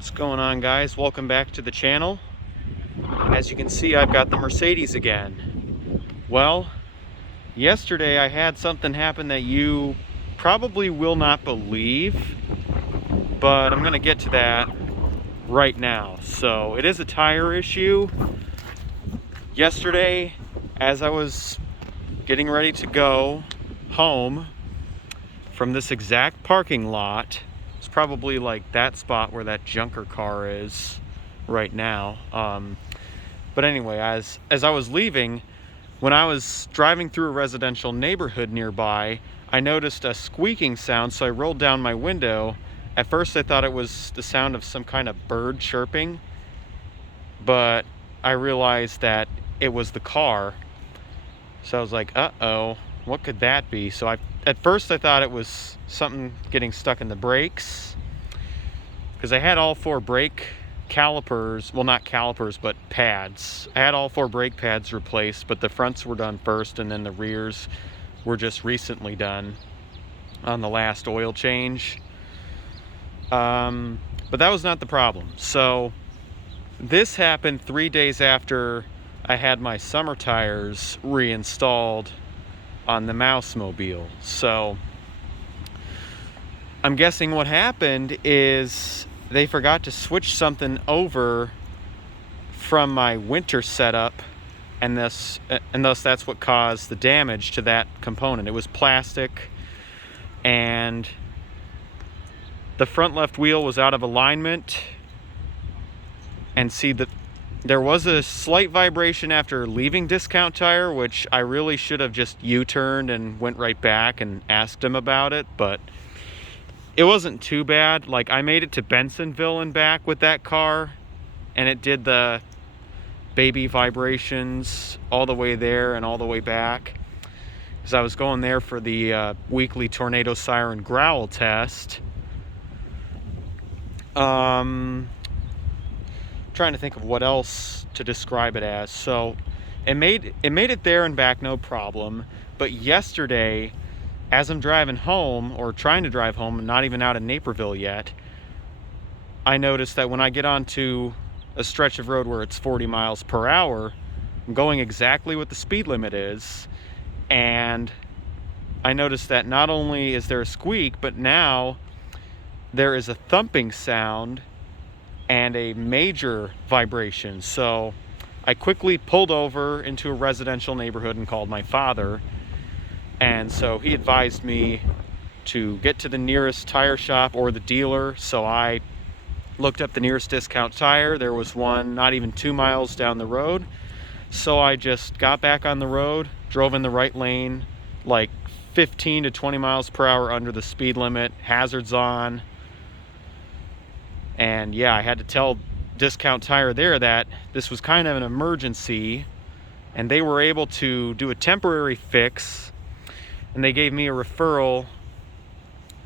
What's going on, guys? Welcome back to the channel. As you can see, I've got the Mercedes again. Well, yesterday I had something happen that you probably will not believe, but I'm gonna get to that right now. So it is a tire issue. Yesterday, as I was getting ready to go home from this exact parking lot, it's probably like that spot where that junker car is right now. But anyway, as I was leaving, when I was driving through a residential neighborhood nearby, I noticed a squeaking sound, so I rolled down my window. At first I thought it was the sound of some kind of bird chirping, but I realized that it was the car. So I was like, uh-oh, what could that be? So at first I thought it was something getting stuck in the brakes, because I had all four brake calipers, well, not calipers, but pads. I had all four brake pads replaced, but the fronts were done first and then the rears were just recently done on the last oil change. But that was not the problem. So this happened 3 days after I had my summer tires reinstalled on the mau5mobile. So I'm guessing what happened is they forgot to switch something over from my winter setup, and thus that's what caused the damage to that component. It was plastic, and the front left wheel was out of alignment. And see that there was a slight vibration after leaving Discount Tire, which I really should have just U-turned and went right back and asked him about it, but it wasn't too bad. Like, I made it to Bensonville and back with that car, and it did the baby vibrations all the way there and all the way back, because I was going there for the weekly tornado siren growl test. Trying to think of what else to describe it as. So it made it there and back, no problem. But yesterday, as I'm driving home, or trying to drive home, not even out of Naperville yet, I noticed that when I get onto a stretch of road where it's 40 miles per hour, I'm going exactly what the speed limit is, and I noticed that not only is there a squeak, but now there is a thumping sound and a major vibration. So I quickly pulled over into a residential neighborhood and called my father. And so he advised me to get to the nearest tire shop or the dealer. So I looked up the nearest Discount Tire. There was one not even 2 miles down the road. So I just got back on the road, drove in the right lane, like 15 to 20 miles per hour under the speed limit, hazards on. And yeah, I had to tell Discount Tire there that this was kind of an emergency, and they were able to do a temporary fix, and they gave me a referral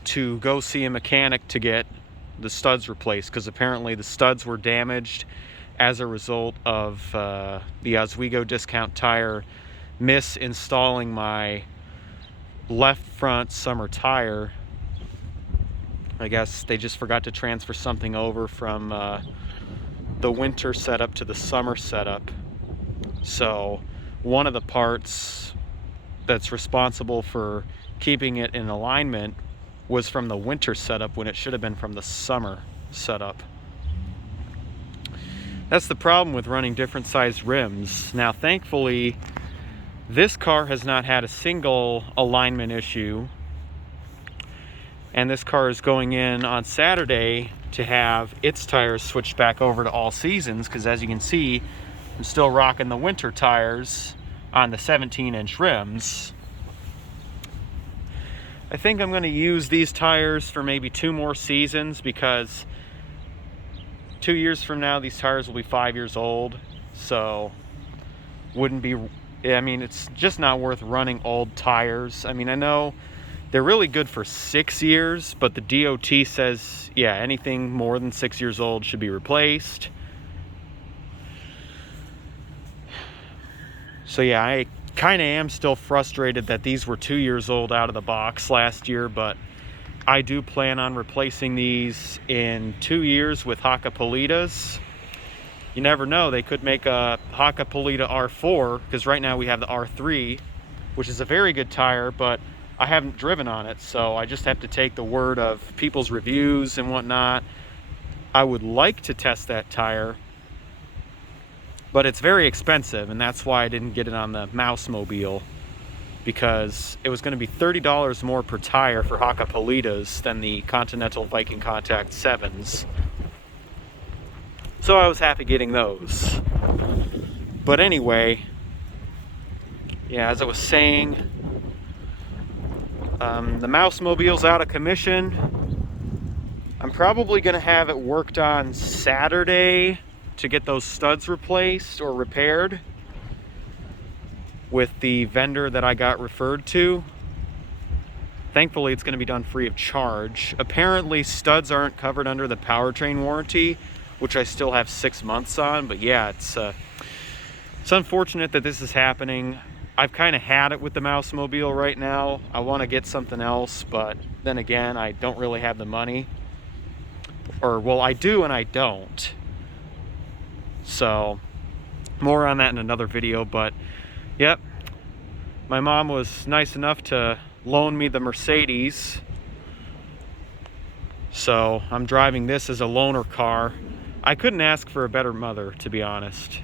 to go see a mechanic to get the studs replaced, because apparently the studs were damaged as a result of the Oswego Discount Tire misinstalling my left front summer tire. I guess they just forgot to transfer something over from the winter setup to the summer setup. So one of the parts that's responsible for keeping it in alignment was from the winter setup when it should have been from the summer setup. That's the problem with running different sized rims. Now, thankfully, this car has not had a single alignment issue. And this car is going in on Saturday to have its tires switched back over to all seasons, because as you can see, I'm still rocking the winter tires on the 17-inch rims. I think I'm going to use these tires for maybe 2 more seasons, because 2 years from now these tires will be 5 years old. So wouldn't be, I mean, it's just not worth running old tires. I mean, I know they're really good for 6 years, but the DOT says, yeah, anything more than 6 years old should be replaced. So yeah, I kind of am still frustrated that these were 2 years old out of the box last year, but I do plan on replacing these in 2 years with Hakkapeliitas. You never know, they could make a Hakkapeliitta R4, because right now we have the R3, which is a very good tire, but I haven't driven on it, so I just have to take the word of people's reviews and whatnot. I would like to test that tire, but it's very expensive, and that's why I didn't get it on the mau5mobile, because it was going to be $30 more per tire for Hakkapeliitas than the Continental Viking Contact 7s. So I was happy getting those. But anyway, yeah, as I was saying, the mau5mobile's out of commission. I'm probably going to have it worked on Saturday to get those studs replaced or repaired with the vendor that I got referred to. Thankfully, it's going to be done free of charge. Apparently, studs aren't covered under the powertrain warranty, which I still have 6 months on. But yeah, it's unfortunate that this is happening. I've kind of had it with the mau5mobile right now. I want to get something else, but then again, I don't really have the money. Or, well, I do and I don't. So, more on that in another video, but yep. My mom was nice enough to loan me the Mercedes. So, I'm driving this as a loaner car. I couldn't ask for a better mother, to be honest.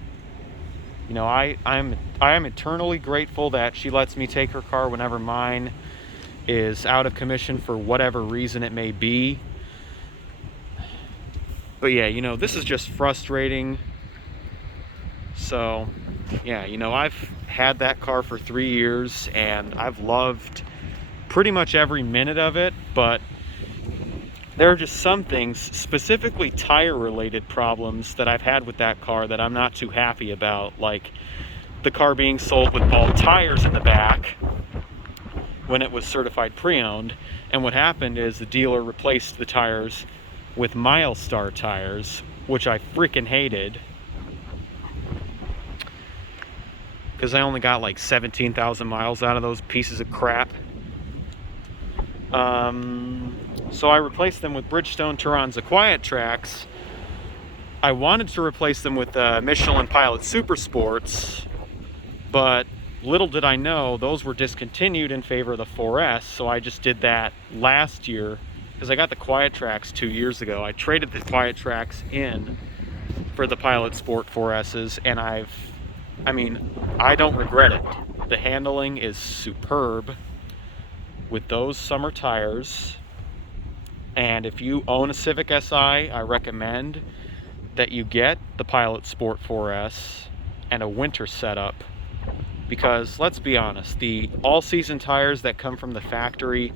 You know, I am eternally grateful that she lets me take her car whenever mine is out of commission for whatever reason it may be. But yeah, you know, this is just frustrating. So, yeah, you know, I've had that car for 3 years and I've loved pretty much every minute of it, but there are just some things, specifically tire-related problems that I've had with that car that I'm not too happy about, like the car being sold with bald tires in the back when it was certified pre-owned. And what happened is the dealer replaced the tires with Milestar tires, which I freaking hated, because I only got like 17,000 miles out of those pieces of crap. So I replaced them with Bridgestone Turanza Quiet Tracks. I wanted to replace them with Michelin Pilot Super Sports, but little did I know those were discontinued in favor of the 4S, so I just did that last year, because I got the Quiet Tracks 2 years ago. I traded the Quiet Tracks in for the Pilot Sport 4Ss, and I don't regret it. The handling is superb with those summer tires. And if you own a Civic Si, I recommend that you get the Pilot Sport 4S and a winter setup. Because let's be honest, the all-season tires that come from the factory,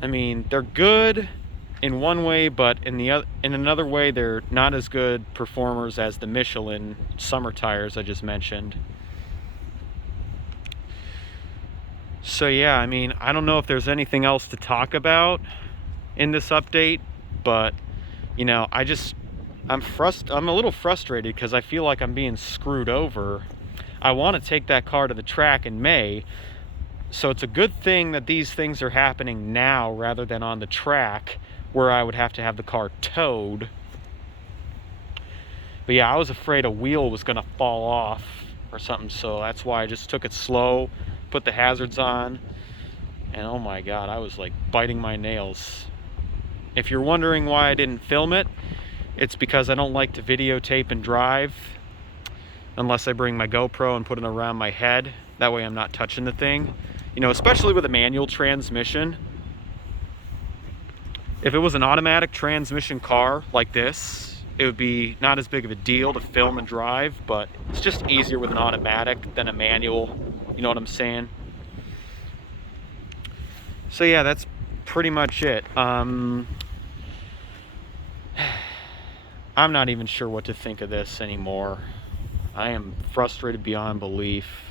I mean, they're good in one way, but in another way, they're not as good performers as the Michelin summer tires I just mentioned. So yeah, I mean, I don't know if there's anything else to talk about in this update, but you know, I'm a little frustrated because I feel like I'm being screwed over. I want to take that car to the track in May, so it's a good thing that these things are happening now rather than on the track where I would have to have the car towed. But yeah, I was afraid a wheel was gonna fall off or something, so that's why I just took it slow, put the hazards on, and oh my god, I was like biting my nails. If you're wondering why I didn't film it, it's because I don't like to videotape and drive unless I bring my GoPro and put it around my head. That way I'm not touching the thing. You know, especially with a manual transmission. If it was an automatic transmission car like this, it would be not as big of a deal to film and drive, but it's just easier with an automatic than a manual. You know what I'm saying? So yeah, that's pretty much it. I'm not even sure what to think of this anymore. I am frustrated beyond belief.